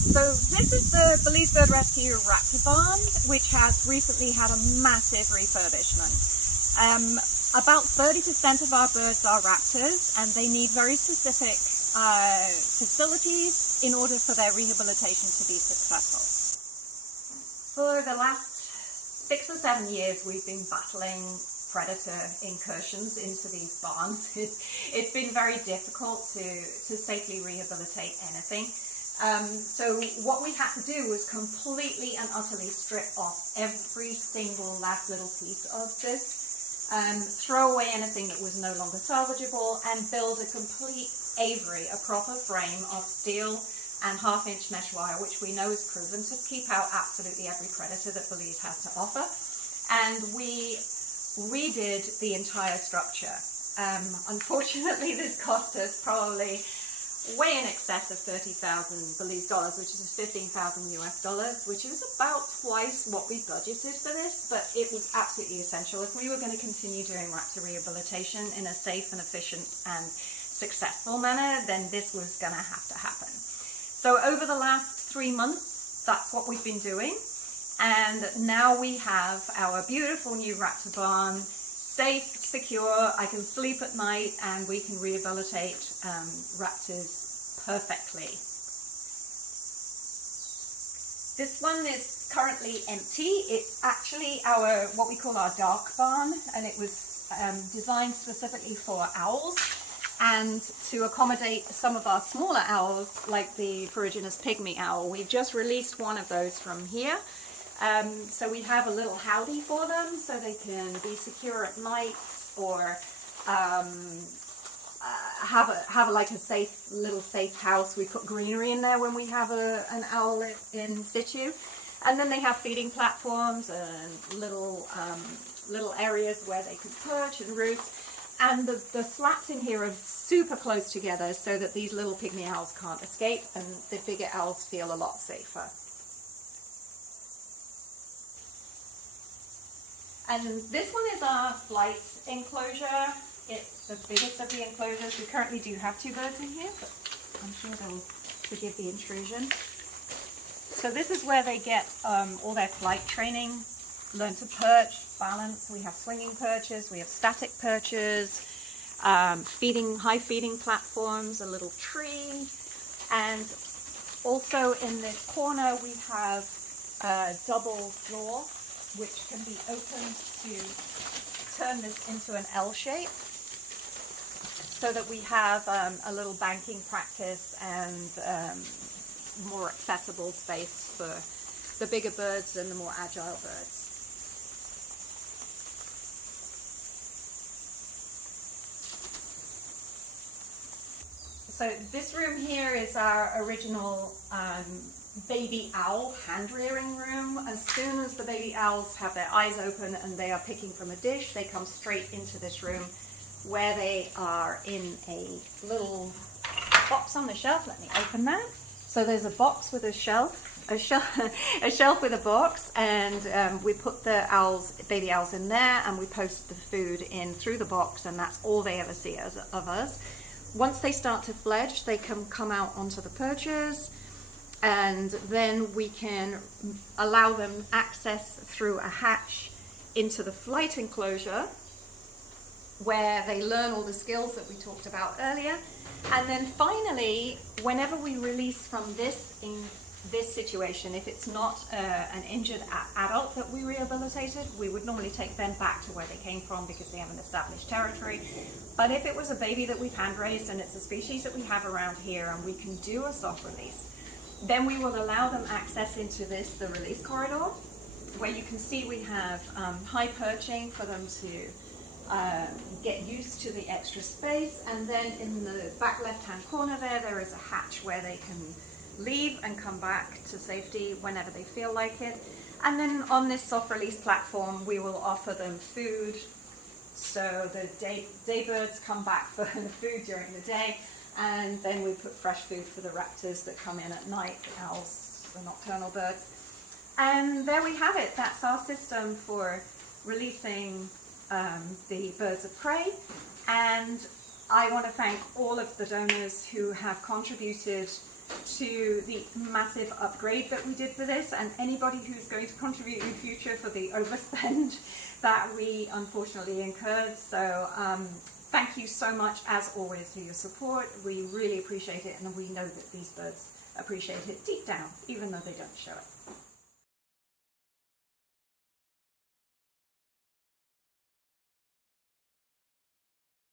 So this is the Belize Bird Rescue Raptor barn, which has recently had a massive refurbishment. About 30% of our birds are raptors, and they need very specific facilities in order for their rehabilitation to be successful. For the last 6 or 7 years, we've been battling predator incursions into these barns. It's been very difficult to safely rehabilitate anything. So what we had to do was completely and utterly strip off every single last little piece of this, throw away anything that was no longer salvageable, and build a complete aviary, a proper frame of steel and 1/2-inch mesh wire, which we know is proven to keep out absolutely every predator that Belize has to offer. And we redid the entire structure. Unfortunately, this cost us probably way in excess of 30,000 Belize dollars, which is 15,000 US dollars, which is about twice what we budgeted for this, but it was absolutely essential. If we were going to continue doing raptor rehabilitation in a safe and efficient and successful manner, then this was going to have to happen. So over the last 3 months, that's what we've been doing. And now we have our beautiful new raptor barn, safe, secure. I can sleep at night, and we can rehabilitate raptors perfectly. This one is currently empty. It's actually what we call our dark barn, and it was designed specifically for owls and to accommodate some of our smaller owls, like the ferruginous pygmy owl. We've just released one of those from here. So we have a little howdy for them so they can be secure at night, or have like a safe house. We put greenery in there when we have an owl in situ, and then they have feeding platforms and little areas where they could perch and roost. And the slats in here are super close together so that these little pygmy owls can't escape, and the bigger owls feel a lot safer. And this one is our flight enclosure. It's the biggest of the enclosures. We currently do have 2 birds in here, but I'm sure they'll forgive the intrusion. So this is where they get all their flight training, learn to perch, balance. We have swinging perches, we have static perches, high feeding platforms, a little tree, and also in this corner we have a double door, which can be opened to turn this into an L shape, so that we have a little banking practice and more accessible space for the bigger birds and the more agile birds. So this room here is our original baby owl hand rearing room. As soon as the baby owls have their eyes open and they are picking from a dish, they come straight into this room where they are in a little box on the shelf. Let me open that. So there's a box with a shelf with a box, and we put the baby owls in there, and we post the food in through the box, and that's all they ever see of us. Once they start to fledge, they can come out onto the perches, and then we can allow them access through a hatch into the flight enclosure, where they learn all the skills that we talked about earlier. And then finally, whenever we release from this situation, if it's not an injured adult that we rehabilitated, we would normally take them back to where they came from because they have an established territory. But if it was a baby that we've hand raised and it's a species that we have around here and we can do a soft release, then we will allow them access into the release corridor, where you can see we have high perching for them to get used to the extra space. And then in the back left-hand corner there is a hatch where they can leave and come back to safety whenever they feel like it. And then on this soft release platform, we will offer them food. So the day birds come back for the food during the day, and then we put fresh food for the raptors that come in at night, the owls, the nocturnal birds. And there we have it. That's our system for releasing the birds of prey. And I want to thank all of the donors who have contributed to the massive upgrade that we did for this, and anybody who's going to contribute in future for the overspend that we unfortunately incurred. So thank you so much, as always, for your support. We really appreciate it, and we know that these birds appreciate it deep down, even though they don't show it.